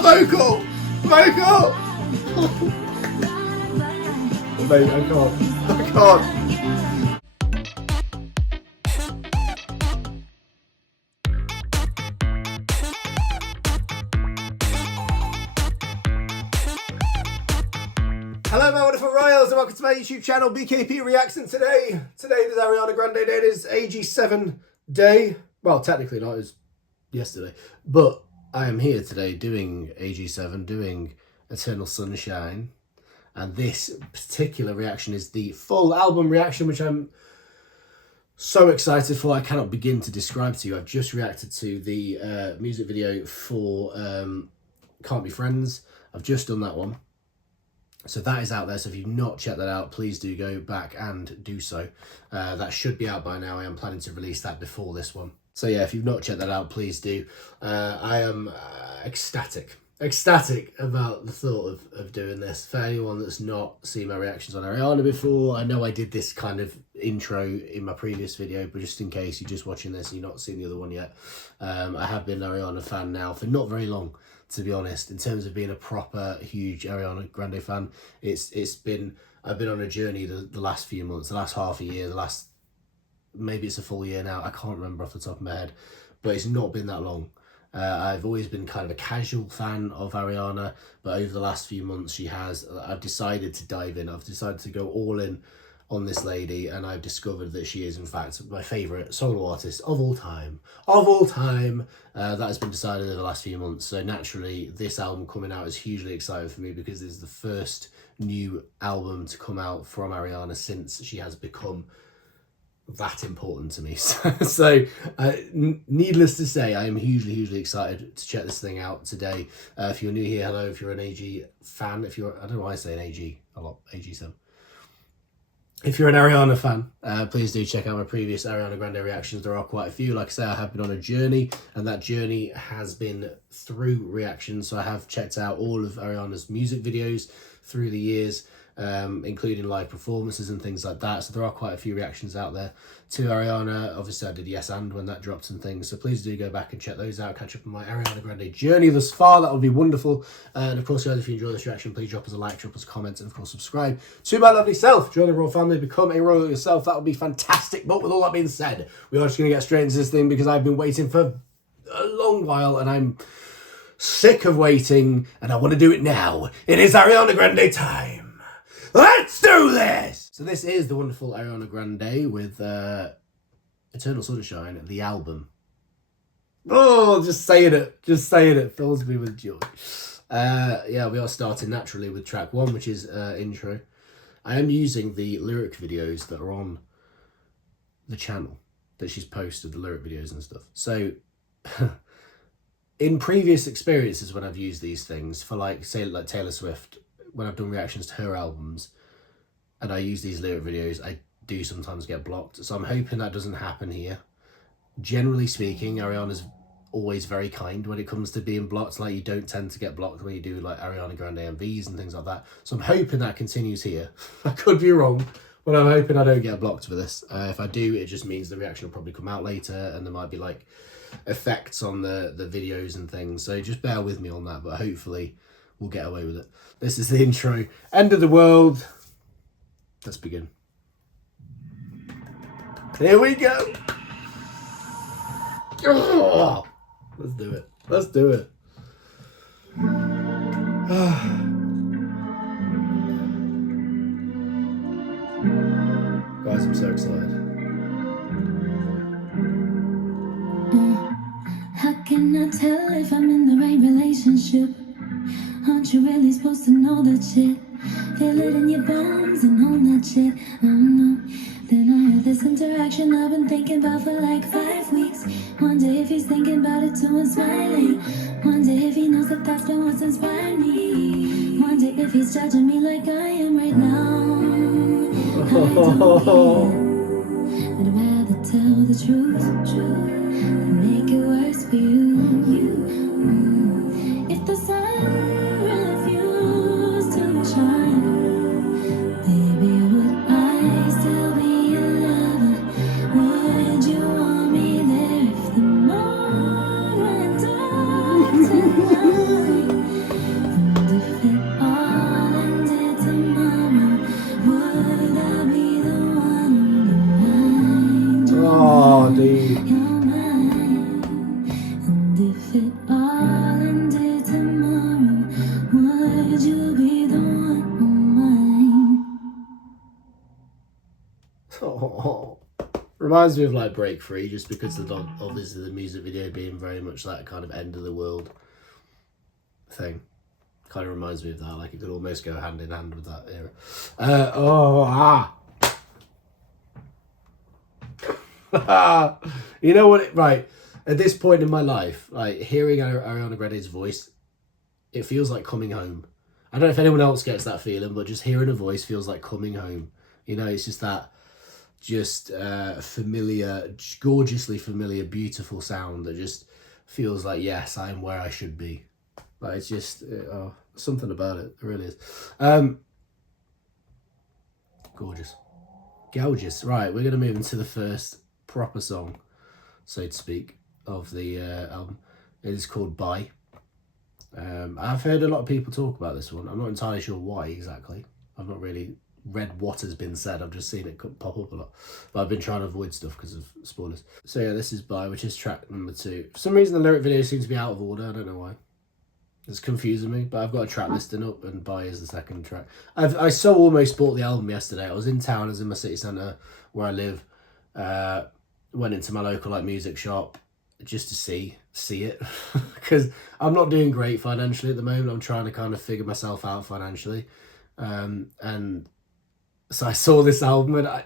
Vocal! Mate, I can't. Hello my wonderful royals and welcome to my YouTube channel BKP Reaction. Today is Ariana Grande Day. It is AG7 day. Well, technically not, it was yesterday. But I am here today doing AG7, doing Eternal Sunshine. And this particular reaction is the full album reaction, which I'm so excited for. I cannot begin to describe to you. I've just reacted to the music video for Can't Be Friends. I've just done that one. So that is out there. So if you've not checked that out, please do go back and do so. That should be out by now. I am planning to release that before this one. So yeah, if you've not checked that out, please do. I am ecstatic about the thought of doing this. For anyone that's not seen my reactions on Ariana before, I know I did this kind of intro in my previous video, but just in case you're just watching this and you've not seen the other one yet, I have been an Ariana fan now for not very long, to be honest. In terms of being a proper huge Ariana Grande fan, I've been on a journey the last few months, the last half a year, maybe it's a full year now, I can't remember off the top of my head, but it's not been that long. I've always been kind of a casual fan of Ariana, but over the last few months I've decided to dive in. I've decided to go all in on this lady, and I've discovered that she is in fact my favourite solo artist of all time. That has been decided over the last few months. So naturally this album coming out is hugely exciting for me, because this is the first new album to come out from Ariana since she has become that important to me. So needless to say, I am hugely excited to check this thing out today. If you're new here, hello. If you're an AG fan, I don't know why I say an AG a lot, AG7. If you're an Ariana fan, please do check out my previous Ariana Grande reactions. There are quite a few. Like I say, I have been on a journey, and that journey has been through reactions. So I have checked out all of Ariana's music videos through the years, including live performances and things like that. So there are quite a few reactions out there to Ariana. Obviously I did Yes And when that dropped and things, so please do go back and check those out, catch up on my Ariana Grande journey thus far. That would be wonderful. And of course guys, if you enjoy this reaction, please drop us a like, drop us a comment, and of course subscribe to my lovely self. Join the royal family, become a royal yourself. That would be fantastic. But with all that being said, we are just going to get straight into this thing, because I've been waiting for a long while and I'm sick of waiting, and I want to do it now. It is Ariana Grande time. Let's do this! So this is the wonderful Ariana Grande with Eternal Sunshine, the album. Oh, just saying it fills me with joy. Yeah, we are starting naturally with track 1, which is intro. I am using the lyric videos that are on the channel that she's posted, the lyric videos and stuff. So in previous experiences when I've used these things for, like, say, like Taylor Swift, when I've done reactions to her albums and I use these lyric videos, I do sometimes get blocked. So I'm hoping that doesn't happen here. Generally speaking, Ariana's always very kind when it comes to being blocked. Like, you don't tend to get blocked when you do like Ariana Grande MVs and things like that. So I'm hoping that continues here. I could be wrong, but I'm hoping I don't get blocked for this. If I do, it just means the reaction will probably come out later, and there might be like effects on the videos and things. So just bear with me on that, but hopefully we'll get away with it. This is the intro. End of the world. Let's begin. Here we go. Oh, let's do it. Let's do it. Guys, I'm so excited. How can I tell if I'm in the right relationship? Aren't you really supposed to know that shit? Feel it in your bones and all that shit. I don't know. Then I have this interaction I've been thinking about for like 5 weeks. Wonder if he's thinking about it too and smiling. Wonder if he knows that that's been what's inspired me. Wonder if he's judging me like I am right now. I don't care. I'd rather tell the truth than make it worse for you. If the sun refused to shine, baby, would I still be your lover? Would you want me there if the moon went dark tonight? reminds me of like Break Free, just because of obviously the music video being very much that kind of end of the world thing. Kind of reminds me of that. Like it could almost go hand in hand with that era. You know what? Right at this point in my life, like hearing Ariana Grande's voice, it feels like coming home. I don't know if anyone else gets that feeling, but just hearing a voice feels like coming home. You know, it's just that familiar, gorgeously familiar, beautiful sound that just feels like, yes, I am where I should be. Like it's just something about it. It really is. Gorgeous. Right, we're going to move into the first proper song, so to speak, of the album. It is called Bye. I've heard a lot of people talk about this one. I'm not entirely sure why exactly. I've not really read what has been said. I've just seen it pop up a lot. But I've been trying to avoid stuff because of spoilers. So yeah, this is Bye, which is track number 2. For some reason, the lyric video seems to be out of order. I don't know why. It's confusing me, but I've got a track listing up and Bye is the second track. I so almost bought the album yesterday. I was in town, I was in my city centre where I live. Went into my local like music shop just to see it because I'm not doing great financially at the moment. I'm trying to kind of figure myself out financially. And so I saw this album and I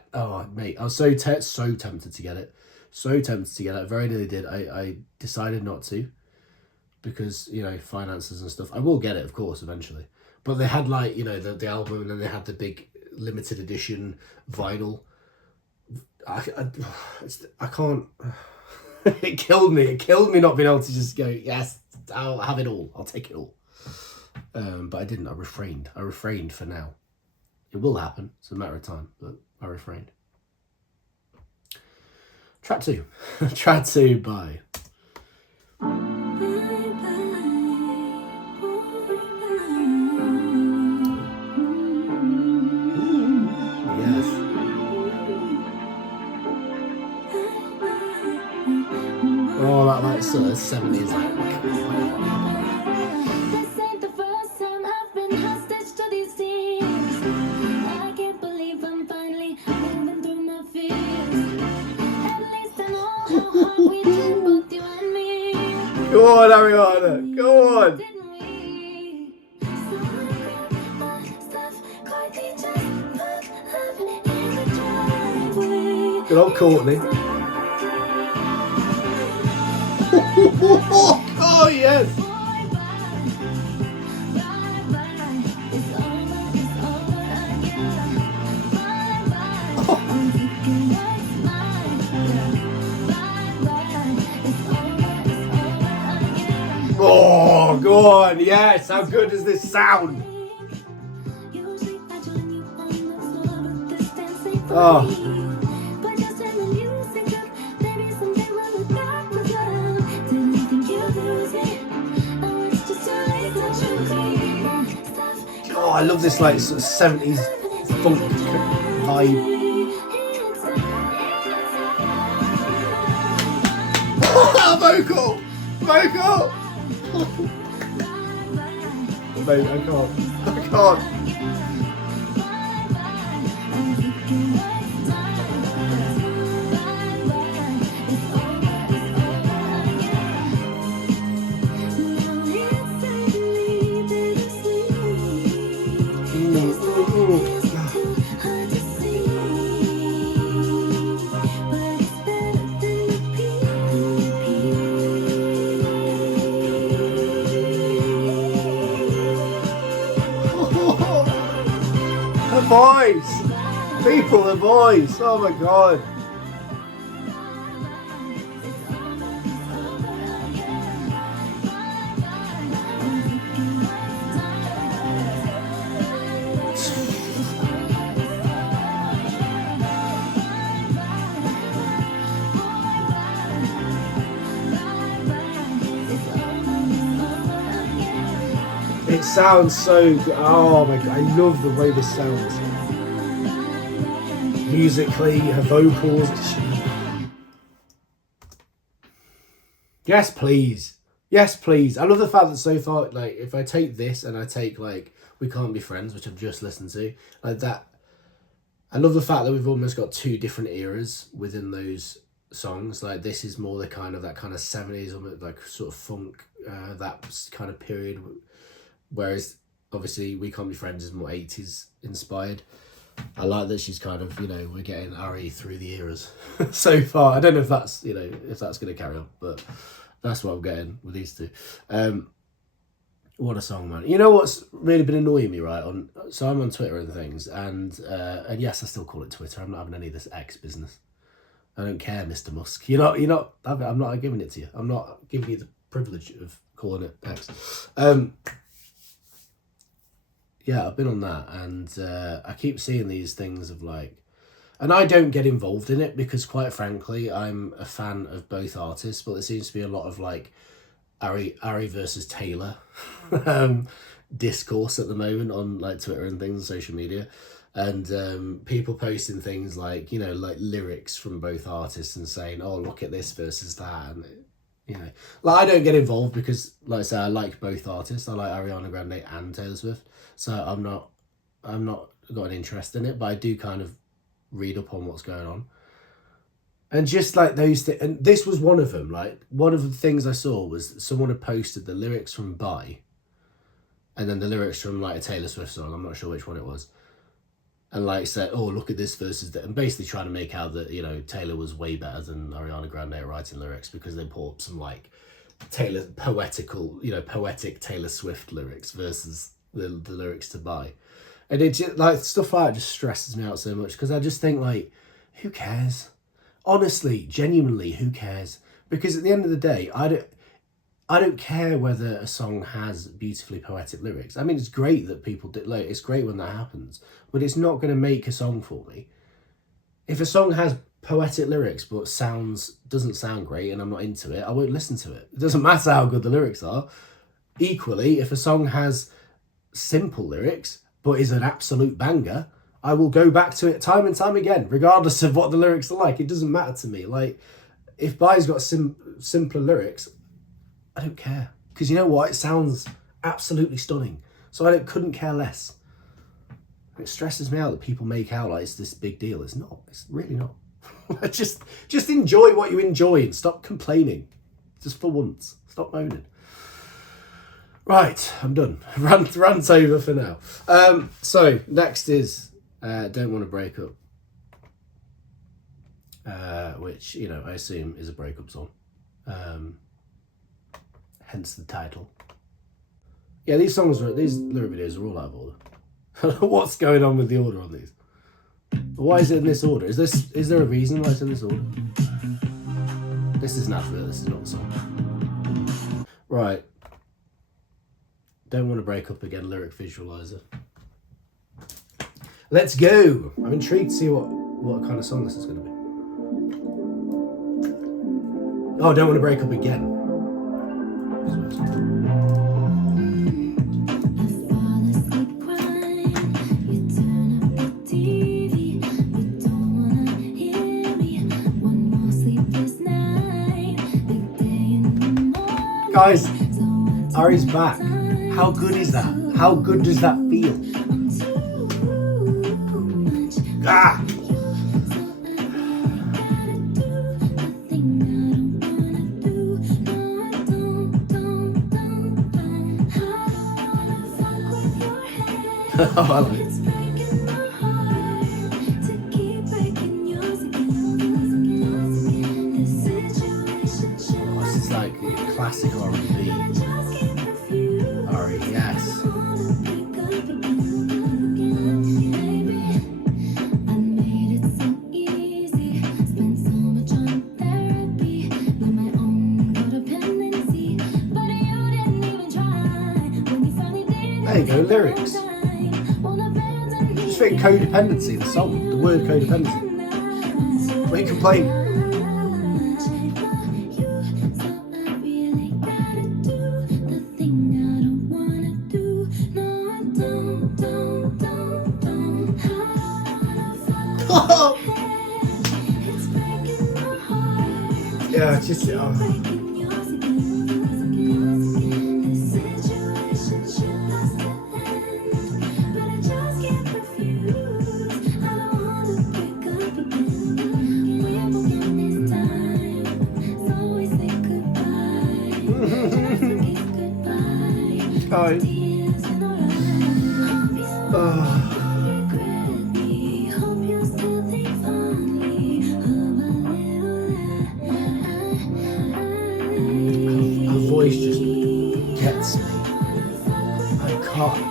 was so tempted to get it. So tempted to get it. I very nearly did. I decided not to. Because, you know, finances and stuff. I will get it, of course, eventually. But they had, like, you know, the album, and then they had the big limited edition vinyl. I can't... It killed me. It killed me not being able to just go, yes, I'll have it all. I'll take it all. But I didn't. I refrained. I refrained for now. It will happen. It's a matter of time, but I refrained. Track 2. Track 2 by... Oh, that sort of 70s like. This ain't the first time I've been hostage to these teams. I can't believe I'm finally moving through my fears. At least I know how hard we did, both you and me. Go on, Ariana. Go on. Didn't we? So I grabbed my stuff, quietly just put in the driveway. Good old Courtney. Oh yes! Oh, go on, yes! How good does this sound? Oh. Oh, I love this like sort of 70s funk vibe. Oh, vocal! Mate, I can't. The voice! People, the voice! Oh my god! It sounds so good. Oh my god, I love the way this sounds. Musically, her vocals. Yes, please. Yes, please. I love the fact that so far, like, if I take this and I take, like, We Can't Be Friends, which I've just listened to, like that, I love the fact that we've almost got two different eras within those songs. Like this is more the kind of that kind of 70s, almost like sort of funk, that kind of period. Whereas obviously We Can't Be Friends is more 80s inspired. I like that she's kind of, we're getting Ari through the eras so far. I don't know if that's, if that's going to carry on, but that's what I'm getting with these two. What a song, man. You know what's really been annoying me, right? So I'm on Twitter and things, and yes, I still call it Twitter. I'm not having any of this X business. I don't care, Mr. Musk. I'm not giving it to you. I'm not giving you the privilege of calling it X. Yeah, I've been on that, and I keep seeing these things of like, and I don't get involved in it because, quite frankly, I'm a fan of both artists, but there seems to be a lot of like Ari versus Taylor discourse at the moment on like Twitter and things, social media, and people posting things like like lyrics from both artists and saying, oh, look at this versus that, and like I don't get involved because, like I say, I like both artists. I like Ariana Grande and Taylor Swift, so I'm not got an interest in it, but I do kind of read up on what's going on. And just like those and this was one of them. Like one of the things I saw was someone had posted the lyrics from Bye, and then the lyrics from like a Taylor Swift song. I'm not sure which one it was, and like said, "Oh, look at this versus that," and basically trying to make out that Taylor was way better than Ariana Grande at writing lyrics because they put up some like poetic Taylor Swift lyrics versus the lyrics to Bye, and it just like stuff like that just stresses me out so much because I just think like, who cares? Honestly, genuinely, who cares? Because at the end of the day, I don't care whether a song has beautifully poetic lyrics. I mean, it's great that people do, like, it's great when that happens, but it's not going to make a song for me. If a song has poetic lyrics but doesn't sound great and I'm not into it, I won't listen to it. It doesn't matter how good the lyrics are. Equally, if a song has simple lyrics but is an absolute banger, I will go back to it time and time again, regardless of what the lyrics are like. It doesn't matter to me. Like, if Bye's got simpler lyrics, I don't care. Because you know what? It sounds absolutely stunning. So I couldn't care less. It stresses me out that people make out like it's this big deal. It's not. It's really not. just enjoy what you enjoy and stop complaining. Just for once. Stop moaning. Right, I'm done. Rant over for now. So, next is Don't Want to Break Up. Which, I assume is a breakup song. Hence the title. Yeah, these lyric videos are all out of order. What's going on with the order on these? Why is it in this order? Is there a reason why it's in this order? This is an advert, this is not the song. Right. Don't Want to Break Up Again, lyric visualizer. Let's go! I'm intrigued to see what kind of song this is going to be. Oh, Don't Want to Break Up Again. Guys, Ari's back. How good is that? How good does that feel? Ah! Oh, I like it. This is like classic R&B. Ari, yes. There you go, lyrics. Just think codependency, the song, the word codependency. What are you complaining? Yeah, it's just time. Her voice just gets me. I can't.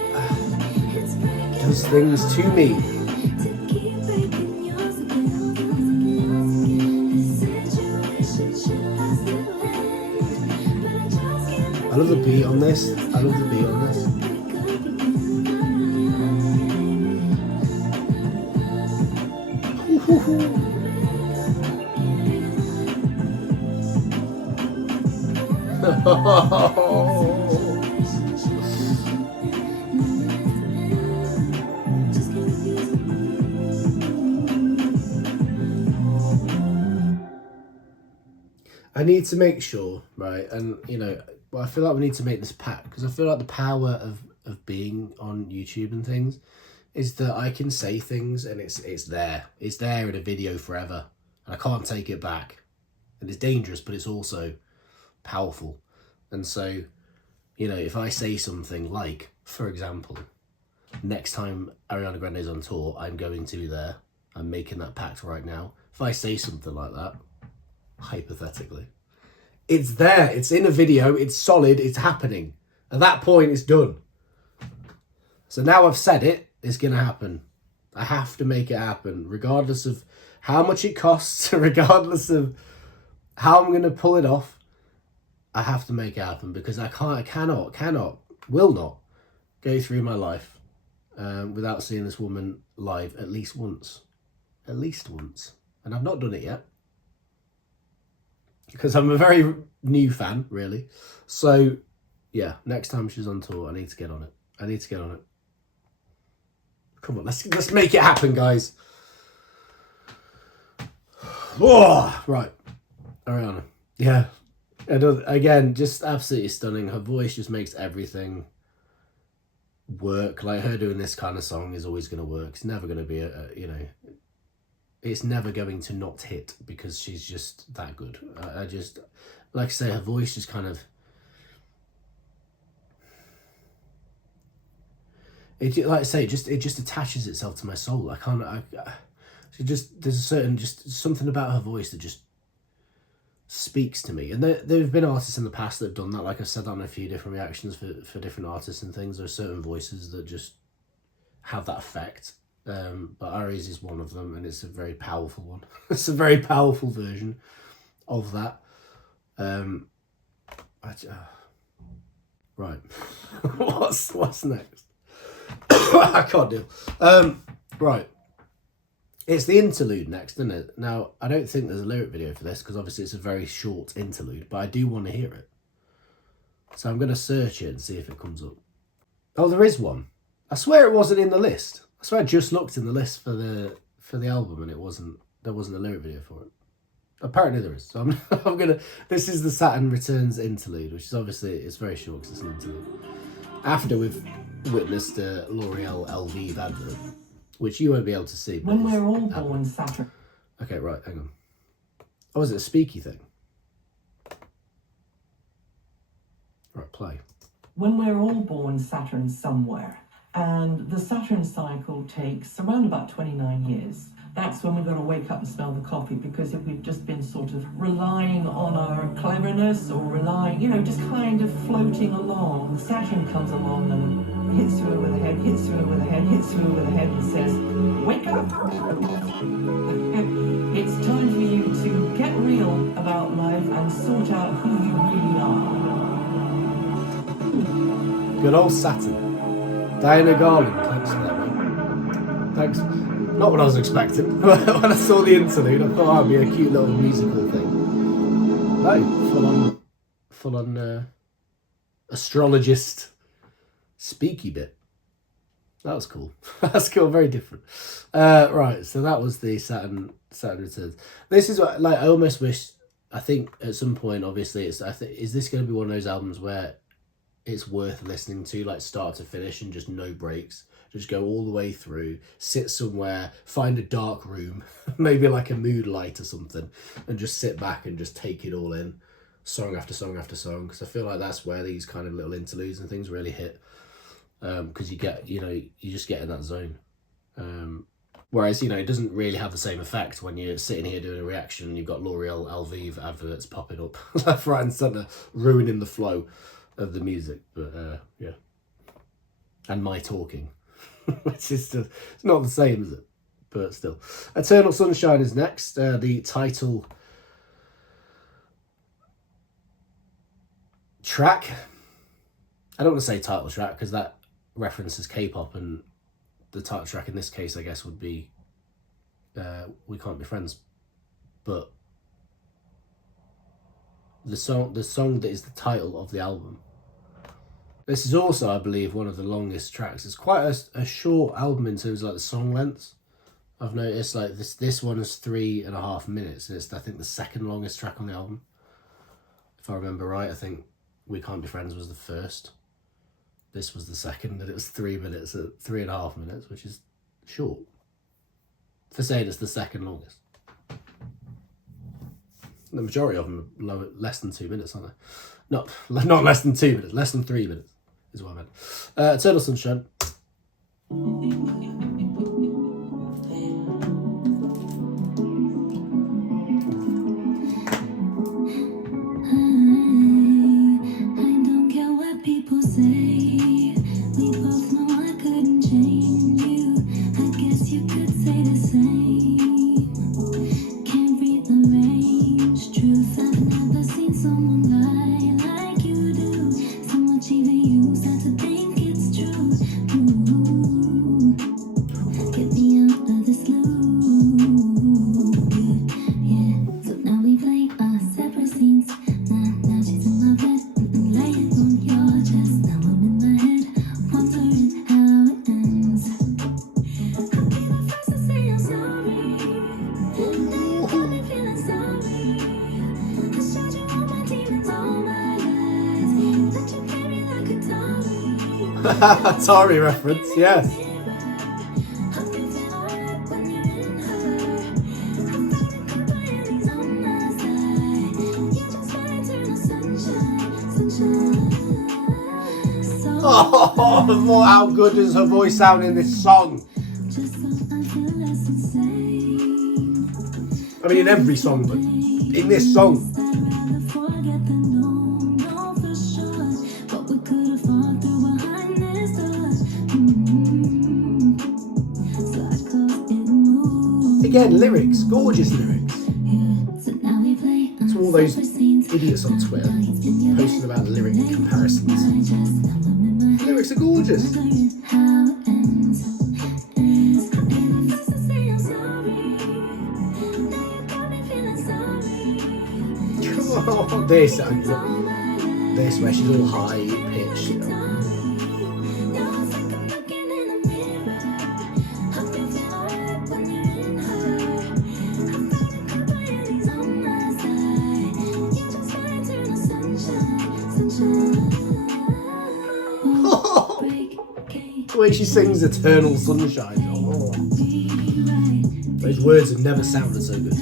Does things to me. I love the beat on this. I love the beat on this. I need to make sure, right, and you know, I feel like we need to make this pact because I feel like the power of being on YouTube and things is that I can say things and it's there in a video forever, and I can't take it back, and it's dangerous, but it's also powerful. And so, you know, if I say something like, for example, next time Ariana Grande is on tour, I'm going to be there. I'm making that pact right now. If I say something like that, hypothetically, it's there, it's in a video, it's solid, it's happening. At that point, it's done. So now I've said it, it's gonna happen. I have to make it happen, regardless of how much it costs, regardless of how I'm gonna pull it off. I have to make it happen because I cannot, will not go through my life without seeing this woman live at least once. At least once. And I've not done it yet. Because I'm a very new fan, really. So, yeah, next time she's on tour, I need to get on it. Come on, let's make it happen, guys. Oh, right. Ariana. Yeah. Again, just absolutely stunning. Her voice just makes everything work. Like, her doing this kind of song is always going to work. It's never going to be it's never going to not hit because she's just that good. I just, like I say, her voice just kind of, like I say, it just attaches itself to my soul. There's a certain, just something about her voice that just speaks to me. And there have been artists in the past that have done that. Like I said that on a few different reactions for different artists and things. There are certain voices that just have that effect. But Ari's is one of them, and it's a very powerful one. It's a very powerful version of that. Right. What's next? I can't do. Right. It's the interlude next, isn't it? Now, I don't think there's a lyric video for this because obviously it's a very short interlude, but I do want to hear it. So I'm going to search it and see if it comes up. Oh, there is one. I swear it wasn't in the list. I swear I just looked in the list for the album and there wasn't a lyric video for it. Apparently there is. So I'm gonna. This is the Saturn Returns interlude, which is obviously it's very short because it's an interlude. After we've witnessed a L'Oreal LV advert, which you won't be able to see. When we're all born Saturn. Okay, right. Hang on. Oh, is it a speaky thing? Right, play. When we're all born Saturn somewhere. And the Saturn cycle takes around about 29 years. That's when we've got to wake up and smell the coffee, because if we've just been sort of relying on our cleverness or just kind of floating along, Saturn comes along and hits you over the head, hits you over the head, hits you over the head and says, wake up! It's time for you to get real about life and sort out who you really are. Good old Saturn. Diana Garland, thanks for that, mate. Thanks. Not what I was expecting. When I saw the interlude, I thought that'd be a cute little musical thing. No, full on astrologist speaky bit. That was cool. That's cool, very different. Right, so that was the Saturn Returns. This is what, like, I almost wish, I think at some point, obviously, is this going to be one of those albums where it's worth listening to, like, start to finish and just no breaks? Just go all the way through, sit somewhere, find a dark room, maybe like a mood light or something, and just sit back and just take it all in. song after song after song, because I feel like that's where these kind of little interludes and things really hit, because you get, you just get in that zone. Whereas, it doesn't really have the same effect when you're sitting here doing a reaction and you've got L'Oreal Alvive adverts popping up left, right and centre, ruining the flow of the music. But yeah, and my talking, which is still, it's not the same, is it? But still. Eternal Sunshine is next. The title track. I don't want to say title track because that references K-pop, and the title track in this case, I guess, would be We Can't Be Friends. But the song that is the title of the album. This is also, I believe, one of the longest tracks. It's quite a short album in terms of like the song lengths. I've noticed like this one is 3.5 minutes, and it's, I think, the second longest track on the album. If I remember right, I think We Can't Be Friends was the first. This was the second, and it was 3 minutes, 3.5 minutes, which is short for saying it's the second longest. The majority of them are less than 2 minutes, aren't they? Not less than 2 minutes, less than 3 minutes is what I meant. Eternal Sunshine. Atari reference, yes. Oh, how good does her voice sound in this song? I mean, in every song, but in this song. Again, lyrics, gorgeous lyrics. To all those idiots on Twitter posting about lyric comparisons. Lyrics are gorgeous. Oh, this where she's all high pitched. The way she sings Eternal Sunshine. Oh. Those words have never sounded so good.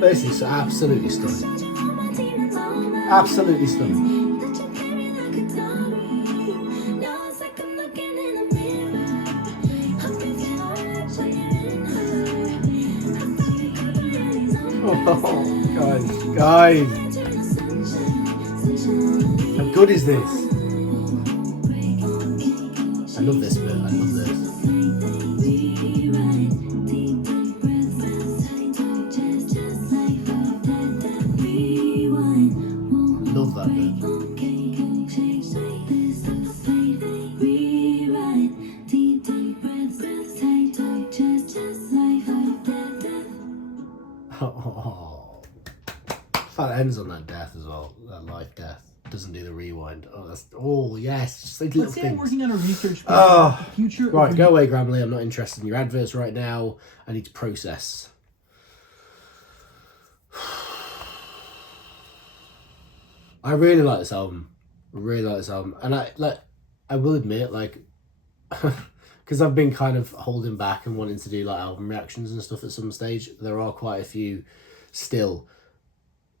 This is absolutely stunning. Absolutely stunning. Oh, guys. How good is this? I love this bit. I love this. Love that bit. Oh, that ends on that death as well. That life death doesn't do the rewind. Yes, just these little things. Working on a research future. Right, go away, Grammarly. I'm not interested in your adverts right now. I need to process. I really like this album. I really like this album, and I will admit, like, because I've been kind of holding back and wanting to do like album reactions and stuff at some stage. There are quite a few still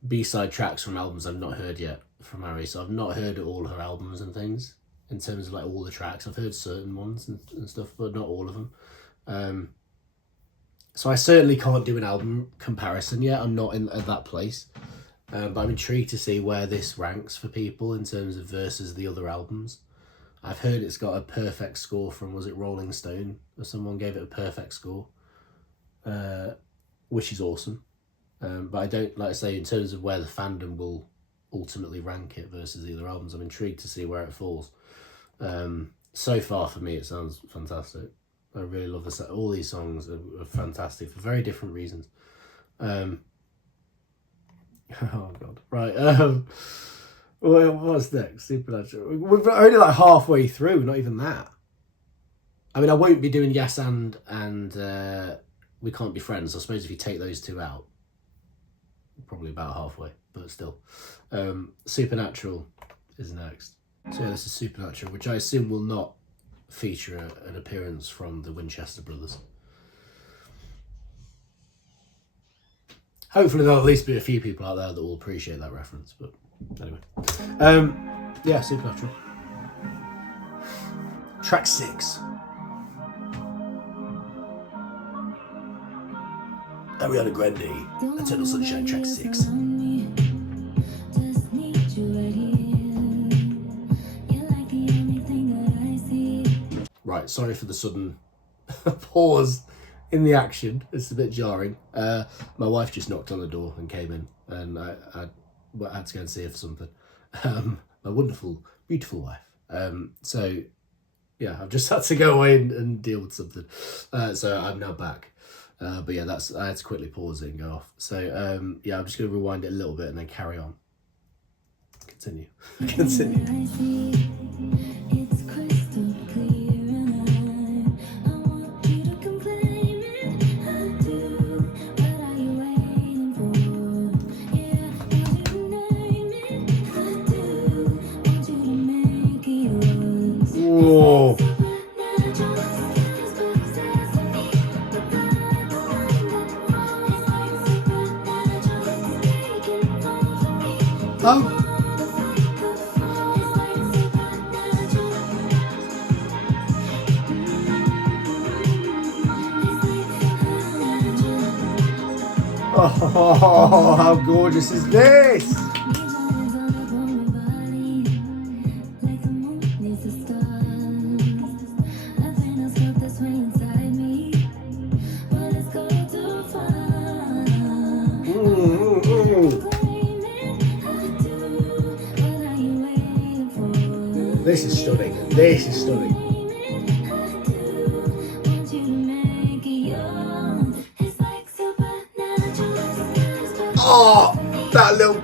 B-side tracks from albums I've not heard yet from Ari. So I've not heard all her albums and things in terms of like all the tracks. I've heard certain ones and stuff, but not all of them. So I certainly can't do an album comparison yet. I'm not at that place. But I'm intrigued to see where this ranks for people in terms of versus the other albums. I've heard it's got a perfect score from, was it Rolling Stone? Or someone gave it a perfect score, which is awesome. But I don't, like I say, in terms of where the fandom will ultimately rank it versus the other albums, I'm intrigued to see where it falls. So far, for me, it sounds fantastic. I really love this. All these songs are fantastic for very different reasons. Oh, God. Right. What's next? Supernatural. We're only like halfway through, not even that. I mean, I won't be doing Yes and We Can't Be Friends. I suppose if you take those two out, probably about halfway, but still. Supernatural is next. So yeah, this is Supernatural, which I assume will not feature an appearance from the Winchester brothers. Hopefully there'll at least be a few people out there that will appreciate that reference, but anyway. Yeah, Supernatural. Track 6. Ariana Grande, Eternal Sunshine, track 6. Right, sorry for the sudden pause in the action. It's a bit jarring. My wife just knocked on the door and came in, and I had to go and see her for something. My wonderful, beautiful wife. So, yeah, I've just had to go away and deal with something. So I'm now back. But yeah, I had to quickly pause it and go off. So, yeah, I'm just going to rewind it a little bit and then carry on. Continue. Continue. Whoa. Oh. Oh, how gorgeous is this? This is stunning. This is stunning. Oh, that little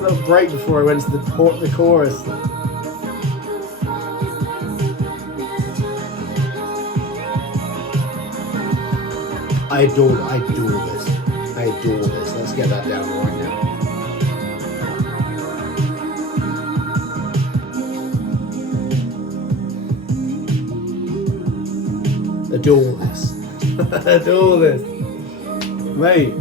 little break before I went to the chorus. I adore this. I adore this. Let's get that down right now. Adore this. Adore this. Mate.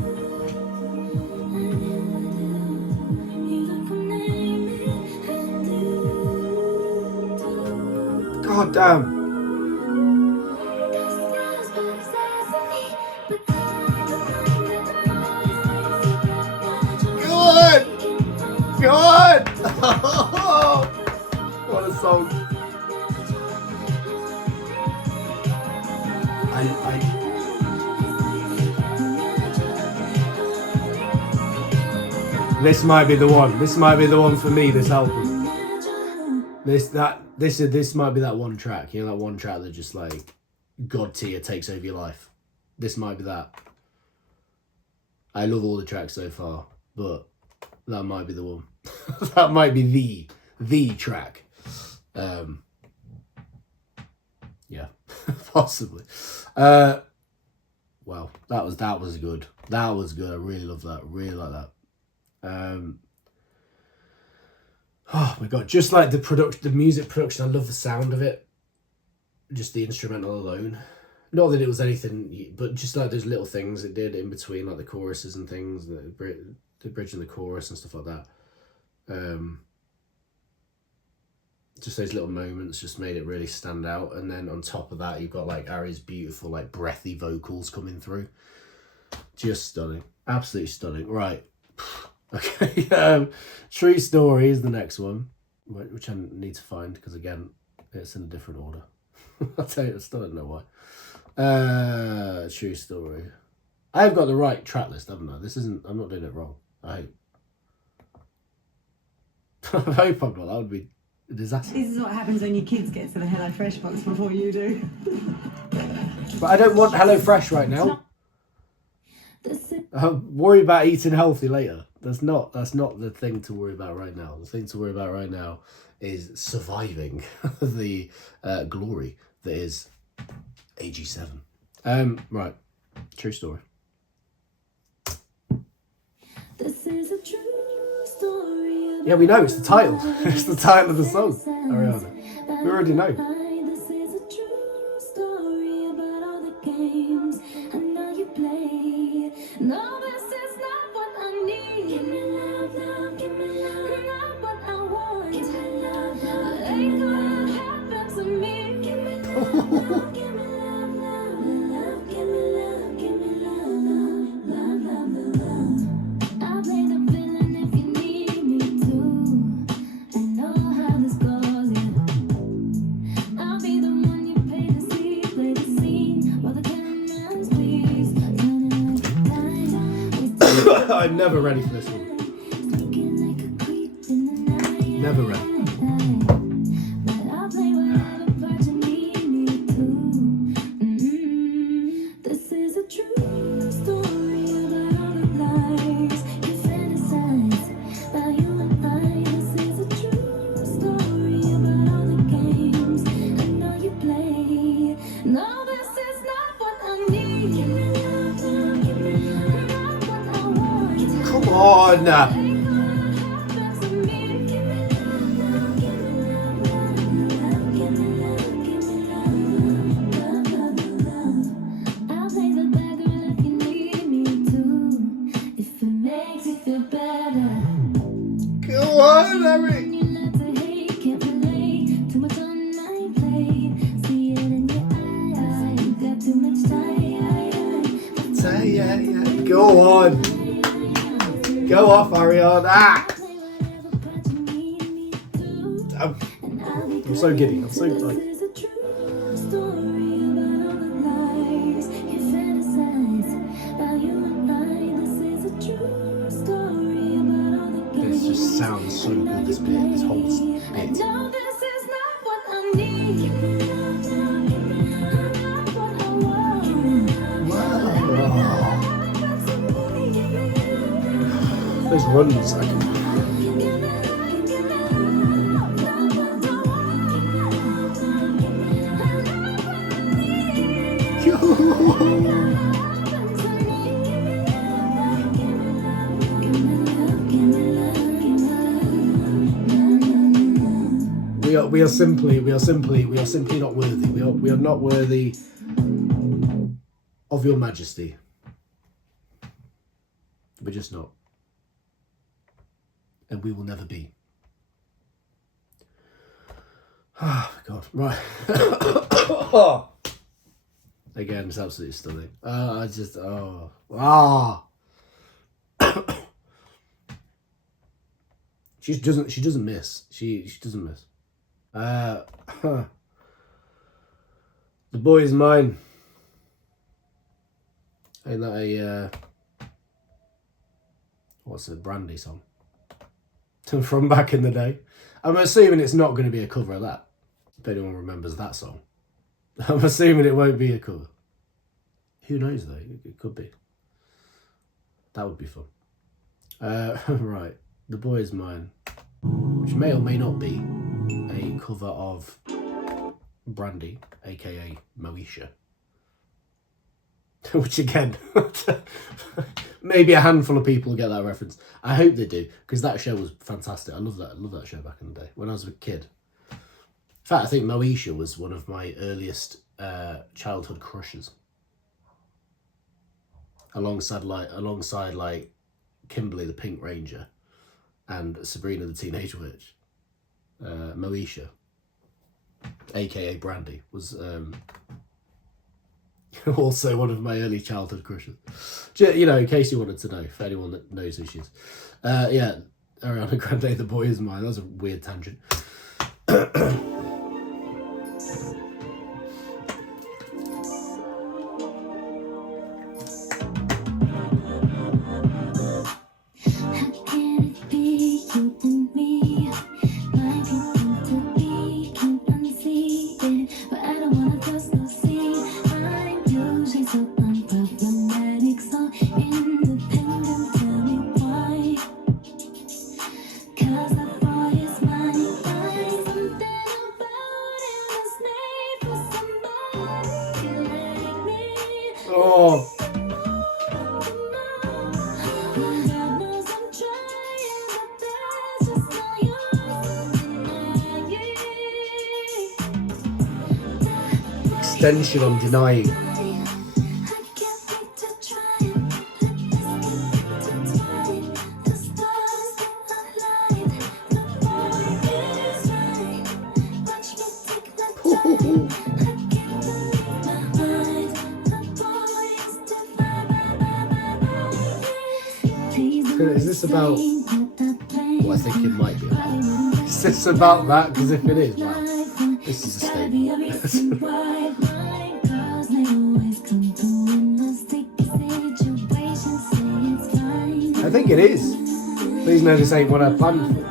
God damn. Good! What a song. This might be the one. This might be the one for me, this album. This might be that one track. You know, that one track that just like God tier takes over your life. This might be that. I love all the tracks so far, but that might be the one. That might be the track. Yeah, possibly. wow, that was good. That was good. I really love that. Really like that. Oh my god, just like the music production, I love the sound of it. Just the instrumental alone. Not that it was anything, but just like those little things it did in between, like the choruses and things, the bridge and the chorus and stuff like that. Just those little moments just made it really stand out. And then on top of that, you've got like Ari's beautiful, like breathy vocals coming through. Just stunning. Absolutely stunning. Right. Okay. True Story is the next one, which I need to find because, again, it's in a different order. I'll tell you, I still don't know why. True Story. I've got the right track list, haven't I? I'm not doing it wrong. I hope. I hope I'm not. That would be a disaster. This is what happens when your kids get to the HelloFresh box before you do. But I don't want HelloFresh right now. I'll worry about eating healthy later. That's not the thing to worry about right now. The thing to worry about right now is surviving the glory that is AG7. Right. True Story. This is a true story. Yeah, we know. It's the title. It's the title of the song, Ariana. We already know. This is a true story about all the games I know you play. No, this is not what I need. Give me love, love, give me love. Not what I want. Give me love, love. Ain't gonna happen to me. Give me love, love, give me love, love, love. Give me love, give me love, love, love, love, love. I'll play the villain if you need me to. I know how this goes, yeah. I'll be the one you pay to see, play the scene while the cameraman's please. I'm never ready for this one. Never ready. But I'll play whatever part you need me to. This is a true story about all the lies you fantasize about you and I. This is a true story about all the games I know you play. No, this is not what I need. Give me love, love, give me love, not what I want. Come on. Ain't gonna happen to me. Give me love, love, give me love, love, give me love, give me love, love, love. I'll play the bad girl if you need me to. If it makes you feel better. Go on, Ari. You like to hate, can't relate. Too much on my plate. See it in your eyes. You got too much time. Say yeah. Go on. Go off, Ariana. I'm so giddy. I'm so like. This is a true story about all the lies you fantasize about you and I. This is a true story about all the games. This just sounds so good. This bit, this whole bit. No, this is not what I need. Give me love, love, give me love, not what I want. Give me love, love, Those runs, I can. We are simply not worthy. We are not worthy of your majesty. We're just not. And we will never be. Oh, God. Right. Again, it's absolutely stunning. She doesn't miss. She doesn't miss. The Boy Is Mine. Ain't that a what's it, Brandy song? From back in the day. I'm assuming it's not going to be a cover of that. If anyone remembers that song. I'm assuming it won't be a cover. Who knows though? It could be. That would be fun. Right. The Boy Is Mine. Which may or may not be a cover of Brandy, aka Moesha. Which again, maybe a handful of people get that reference. I hope they do, because that show was fantastic. I love that show back in the day when I was a kid. In fact, I think Moesha was one of my earliest childhood crushes. Alongside like Kimberly the Pink Ranger and Sabrina the Teenage Witch. Moesha, aka Brandy, was also one of my early childhood crushes. You know, in case you wanted to know, for anyone that knows who she is. Yeah, Ariana Grande, The Boy Is Mine. That was a weird tangent. Oh. Extension on Denying. Is this about what I think it might be about? Is this about that? Because if it is, wow, this is a statement. I think it is. Please know this ain't what I planned for.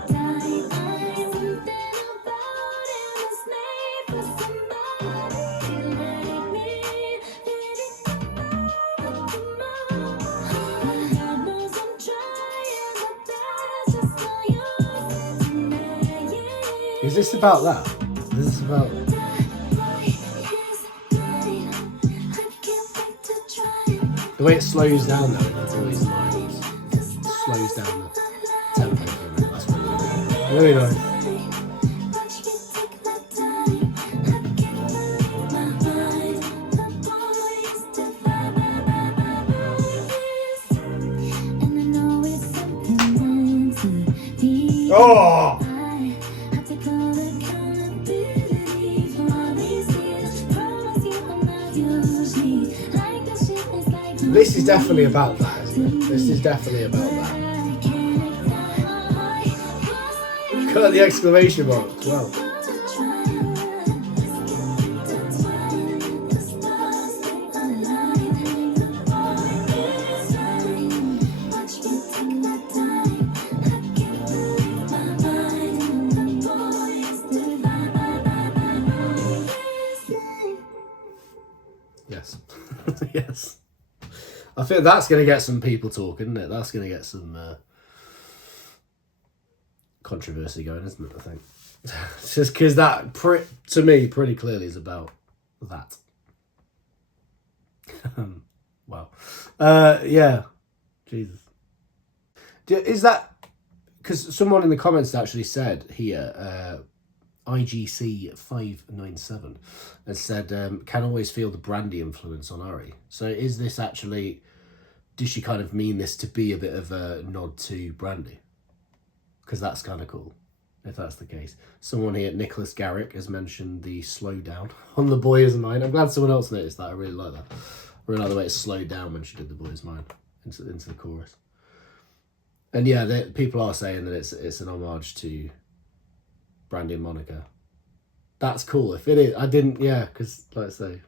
Is this about that? Is this about... The way it slows down though, it's always nice. It slows down the tempo for a minute. That's really nice. Oh! This is definitely about that, isn't it? This is definitely about that. Got the exclamation mark as well. Yes. Yes. I think that's going to get some people talking, isn't it? That's going to get some controversy going, isn't it? I think. It's just because that, to me, pretty clearly is about that. Wow. Yeah. Jesus. Is that... Because someone in the comments actually said here... IGC 597 has said, can always feel the Brandy influence on Ari. So is this actually, does she kind of mean this to be a bit of a nod to Brandy? Because that's kind of cool, if that's the case. Someone here, Nicholas Garrick, has mentioned the slowdown on The Boy Is Mine. I'm glad someone else noticed that. I really like that. I really like the way it slowed down when she did The Boy Is Mine into the chorus. And yeah, people are saying that it's an homage to Brandy and Monica. That's cool. If it is, I didn't, yeah, because like I say,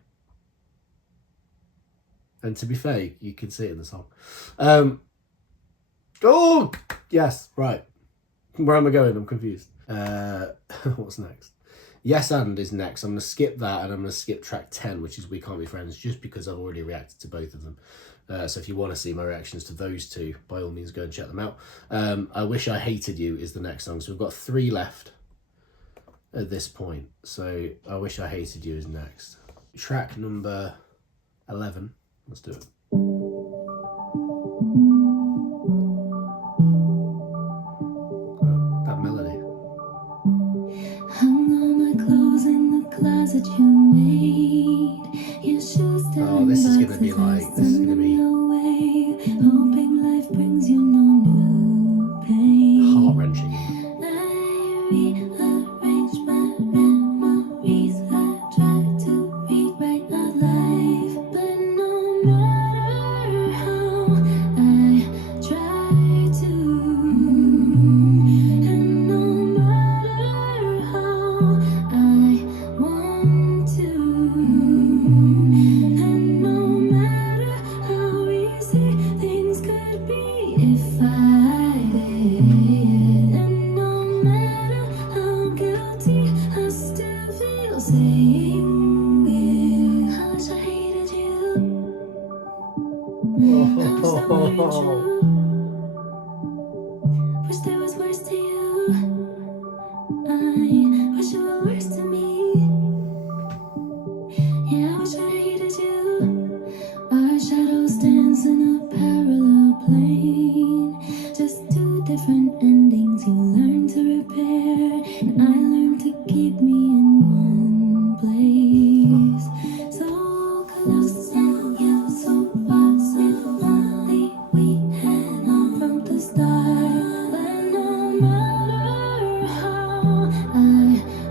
and to be fair, you can see it in the song. Oh yes, right. Where am I going? I'm confused. What's next? Yes and is next. I'm gonna skip that and I'm gonna skip track 10, which is We Can't Be Friends, just because I've already reacted to both of them. So if you want to see my reactions to those two, by all means go and check them out. I Wish I Hated You is the next song. So we've got 3 left at this point. So I Wish I Hated You is next. Track number 11 Let's do it. That melody. Hung all my clothes in the closet you made. Your shoes Oh, this is gonna be like, this is gonna be hoping life brings you no new pain. heart-wrenching. I rearrange my memories. I try to rewrite my life, but no matter how I try to, and no matter how I want to, and no matter how easy things could be if I did, and no matter how guilty I still feel saying it. I wish I hated you. I wish that weren't true. Wish there was worse to you. I wish you were worse to me. Yeah, I wish I hated you. Our shadows dance in a parallel plane. Just two different endings you learn to repair, and I learned to keep me in one place. So close and yet so far, so lonely we had on from the start. But no matter how I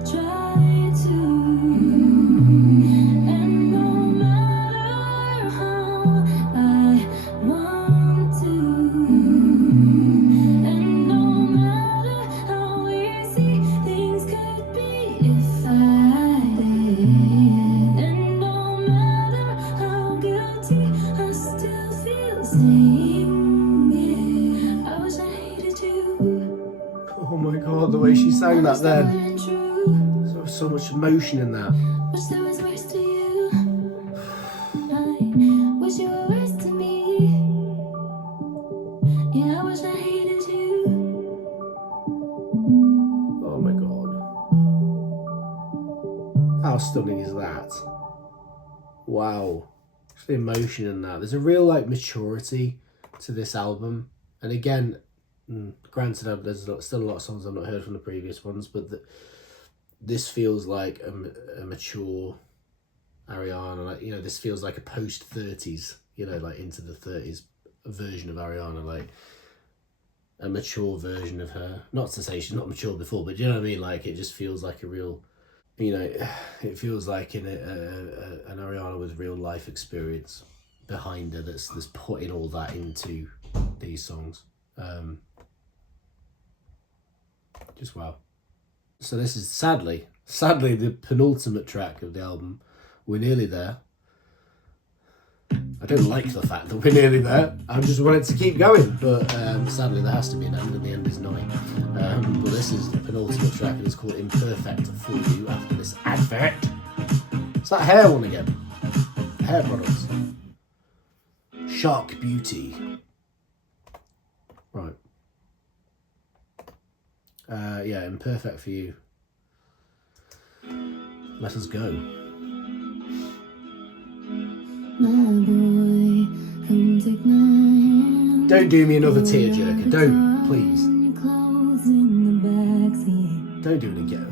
try to, and no matter how I want to, and no matter how easy things could be if I did, and no matter how guilty I still feel saying it. I wish I hated you. Oh my god, the way she sang that Wish that then. weren't true. There was so much emotion in that. Wish there was worse to you. I wish you were worse to me. Yeah, I wish I hated you. Oh my god. How stunning is that? Wow. The emotion in that. There's a real like maturity to this album. And again, granted, there's still a lot of songs I've not heard from the previous ones, but this feels like a mature Ariana. Like, you know, this feels like a post-30s, you know, like into the 30s version of Ariana, like a mature version of her. Not to say she's not mature before, but you know what I mean? Like, it just feels like a real, you know, it feels like an Ariana with real life experience behind her that's putting all that into these songs. Just wow. So this is sadly the penultimate track of the album. We're nearly there. I don't like the fact that we're nearly there. I just want it to keep going, but sadly there has to be an end, and the end is nigh. But this is the penultimate track, and it's called Imperfect for You after this advert. It's that hair one again. Hair products. Shark Beauty. Right. Yeah, Imperfect for You. Let us go. My boy, come take my hand. Don't do me another tearjerker. Don't, please. Don't do it again.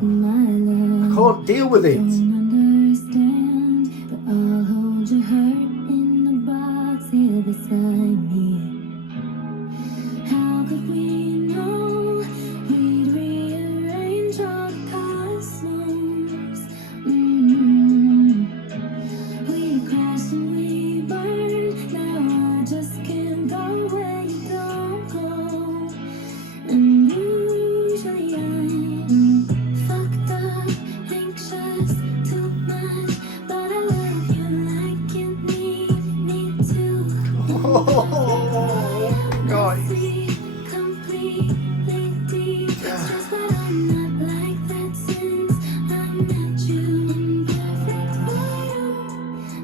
I can't deal with it. Understand, but I'll hold your hurt in the box here beside me. How could we know we'd rearrange all the cosmos? We crashed and we burned. Now I just can't go where you don't go. And usually I'm fucked up, anxious, too much, but I love you like you need me to. God. Completely deep. It's just that I'm not like that since I met you. Imperfect for you.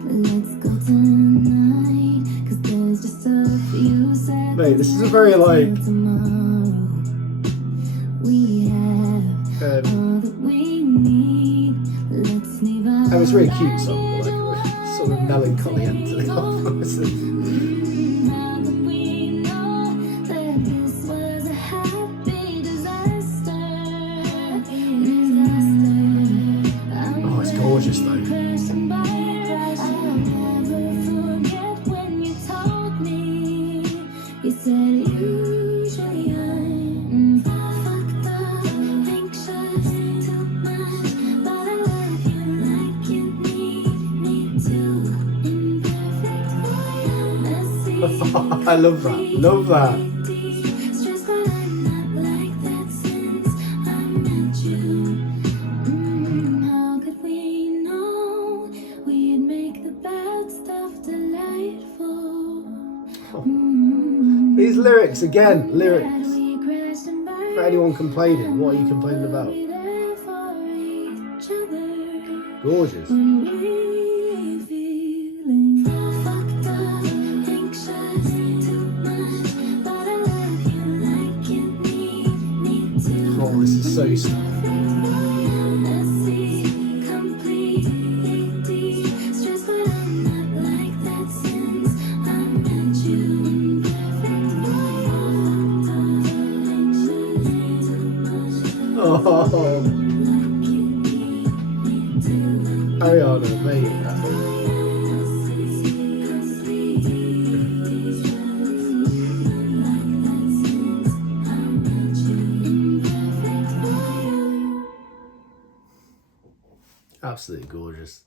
Let's go tonight, 'cause there's just a few seconds. Mate, this is a very like tomorrow. We have all that we need. Let's leave out. oh, it's a really cute song, like so sort of melancholy end to the album. How could we know that this was a happy disaster? Oh, it's gorgeous though. Crashing by, I'll never forget when you told me. You said usually I'm fucked up, anxious, too much, but I love you like you need me to. Imperfect, messy, I love that. Love that. stressed, but I'm not like that since I met you. How could we know we'd make the bad stuff delightful? These lyrics again, lyrics. We crashed and burned. For anyone complaining, what are you complaining about? We're there for each other. Gorgeous. When we're feeling fucked up, anxious, too much, but I love you like you need me to. Oh, this is so strong. Messy, completely deep, stressed, but I'm not like that since I met you. Oh, Ariana, mate. Absolutely gorgeous.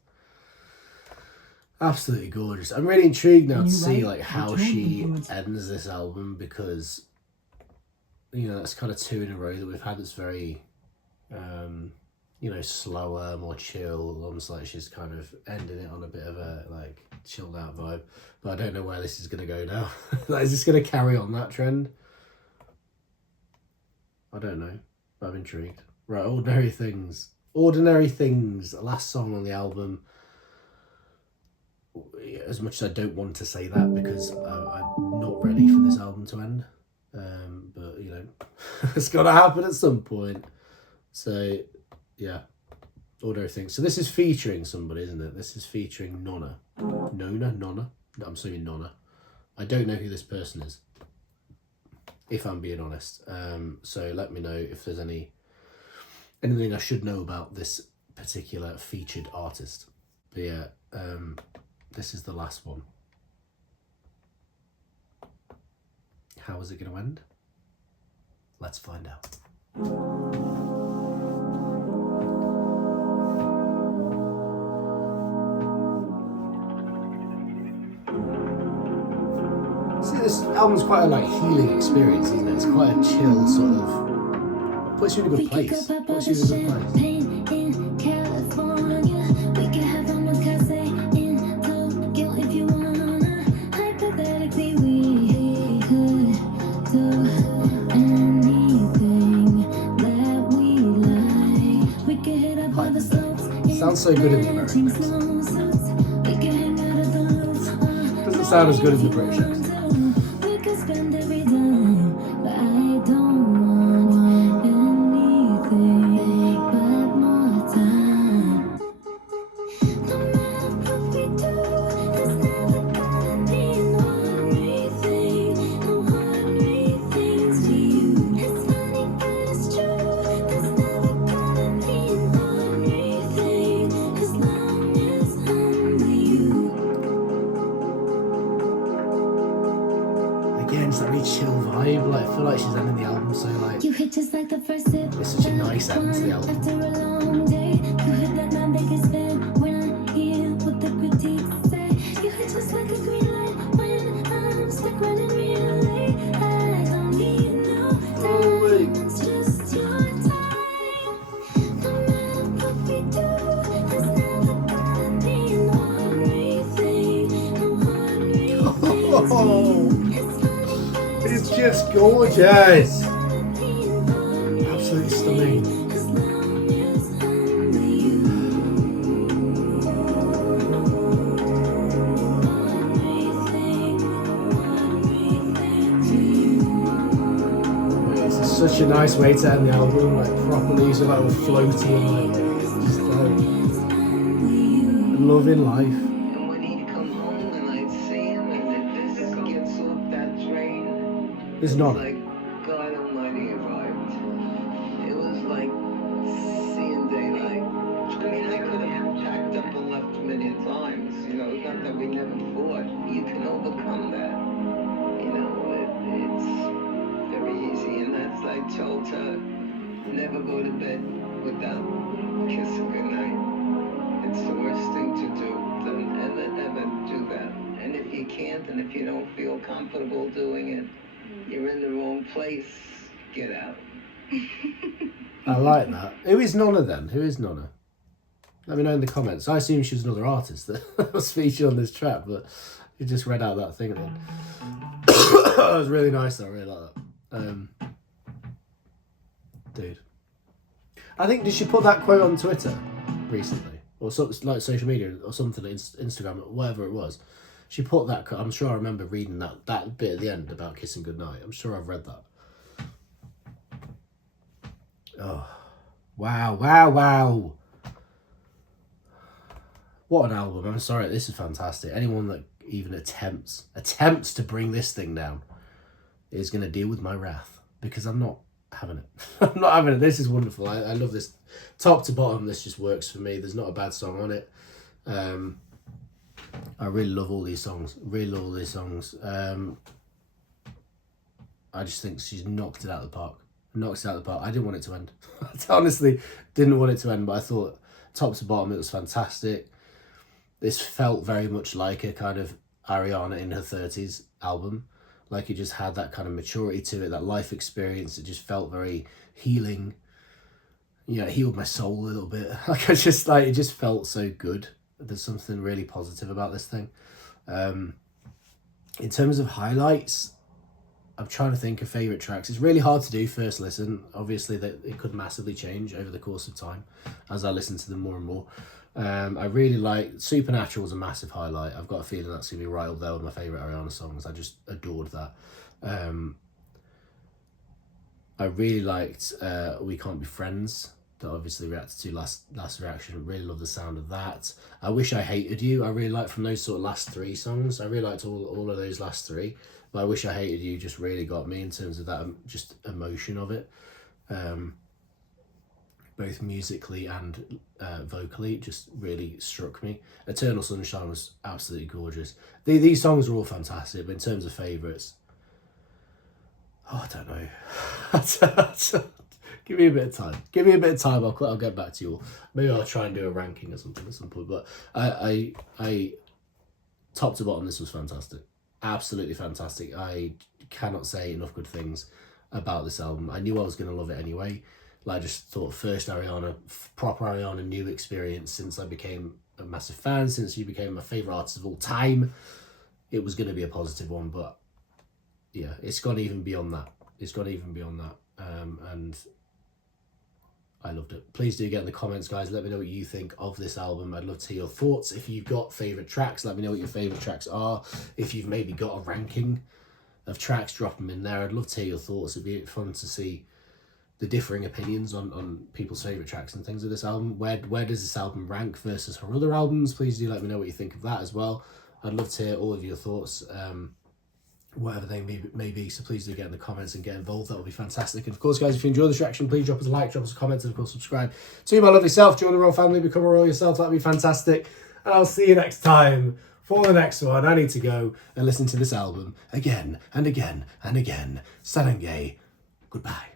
Absolutely gorgeous. I'm really intrigued now to see like how she ends this album, because you know that's kind of two in a row that we've had that's very you know, slower, more chill, almost like she's kind of ending it on a bit of a like chilled out vibe. But I don't know where this is going to go now. Like, is this going to carry on that trend? I don't know, but I'm intrigued. Right, Ordinary Things. Ordinary Things, last song on the album. As much as I don't want to say that, because I'm not ready for this album to end. But, you know, it's got to happen at some point. So, yeah, Ordinary Things. So this is featuring somebody, isn't it? This is featuring Nonna. Nonna? I'm assuming Nonna. I don't know who this person is, if I'm being honest. So let me know if there's anything I should know about this particular featured artist. But yeah, this is the last one. How is it going to end? Let's find out. See, this album's quite a like healing experience, isn't it? It's quite a chill sort of, puts you in a good place. Puts you in a good place. In California, we could have almost Cafe in Tokyo if you wanna. Hypothetically, we could do anything that we like. We could hit up all the slopes. Sounds so good in the American accent. Doesn't sound as good as the British accent. We could spend every dime, but I don't want anything but more time. No matter what we do, there's never gonna be an ordinary thing. No ordinary things for you. It's funny, but it's true. There's never gonna be an ordinary thing as long as I'm with you. Again, it's that really chill vibe. Like, I feel like she's ending the album so like, You hit just like the first sip. it's such a nice end to the album. After a long day, you hit like my biggest fan. When I hear what the critics say, you hit just like a green light. When I'm stuck running relay, I don't need no time. It's just your time. No matter what we do, there's never gonna be an ordinary thing. No ordinary things. Oh, it's just gorgeous. Absolutely stunning. As long as I'm with you. It's such a nice way to end the album, like properly, so like all floaty and like just like loving life. It's It not. was like God Almighty arrived. It was like seeing daylight. I mean, I could have packed up and left a million times. You know, it's not that we never fought. You can overcome that. You know, it's very easy. And that's I told her, never go to bed without kissing goodnight. It's the worst thing to do. Don't ever do that. And if you can't, and if you don't feel comfortable doing it, you're in the wrong place. Get out. I like that. Who is Nonna then? Who is Nonna? Let me know in the comments. I assume she's another artist that was featured on this track, but you just read out that thing then. That was really nice though. I really like that. Dude. I think, did she put that quote on Twitter recently? Or something like social media or something, Instagram, whatever it was. She put that, I'm sure I remember reading that bit at the end about kissing goodnight. I'm sure I've read that. Oh, wow. What an album. I'm sorry, this is fantastic. Anyone that even attempts to bring this thing down is going to deal with my wrath, because I'm not having it. I'm not having it. This is wonderful. I love this. Top to bottom, this just works for me. There's not a bad song on it. I really love all these songs. I just think she's knocked it out of the park. I didn't want it to end. I honestly didn't want it to end, but I thought top to bottom it was fantastic. This felt very much like a kind of Ariana in her 30s album. Like it just had that kind of maturity to it, that life experience. It just felt very healing. You know, it healed my soul a little bit. It just felt so good. There's something really positive about this thing. In terms of highlights, I'm trying to think of favourite tracks. It's really hard to do first listen. Obviously, that it could massively change over the course of time as I listen to them more and more. I really like Supernatural was a massive highlight. I've got a feeling that's going to be right up there with my favourite Ariana songs. I just adored that. I really liked We Can't Be Friends, that obviously reacted to last reaction. Really love the sound of that. I Wish I Hated You. I really liked from those sort of last three songs. I really liked all of those last three. But I Wish I Hated You just really got me in terms of that just emotion of it. Both musically and vocally, just really struck me. Eternal Sunshine was absolutely gorgeous. These songs are all fantastic, but in terms of favourites, I don't know. Give me a bit of time. I'll get back to you all. Maybe I'll try and do a ranking or something at some point. But I top to bottom, this was fantastic. Absolutely fantastic. I cannot say enough good things about this album. I knew I was going to love it anyway. I just thought first Ariana, proper Ariana new experience since I became a massive fan, since she became my favourite artist of all time. It was going to be a positive one, but yeah, it's gone even beyond that. And I loved it. Please do get in the comments, guys. Let me know what you think of this album. I'd love to hear your thoughts. If you've got favourite tracks, let me know what your favourite tracks are. If you've maybe got a ranking of tracks, drop them in there. I'd love to hear your thoughts. It'd be fun to see the differing opinions on people's favourite tracks and things of this album. Where does this album rank versus her other albums? Please do let me know what you think of that as well. I'd love to hear all of your thoughts, whatever they may be. So please do get in the comments and get involved. That would be fantastic. And of course, guys, if you enjoy this reaction, please drop us a like, drop us a comment, and of course subscribe to my lovely self. Join the royal family, become a royal yourself. That'd be fantastic. And I'll see you next time for the next one. I need to go and listen to this album again and again and again. Sarangay. Goodbye.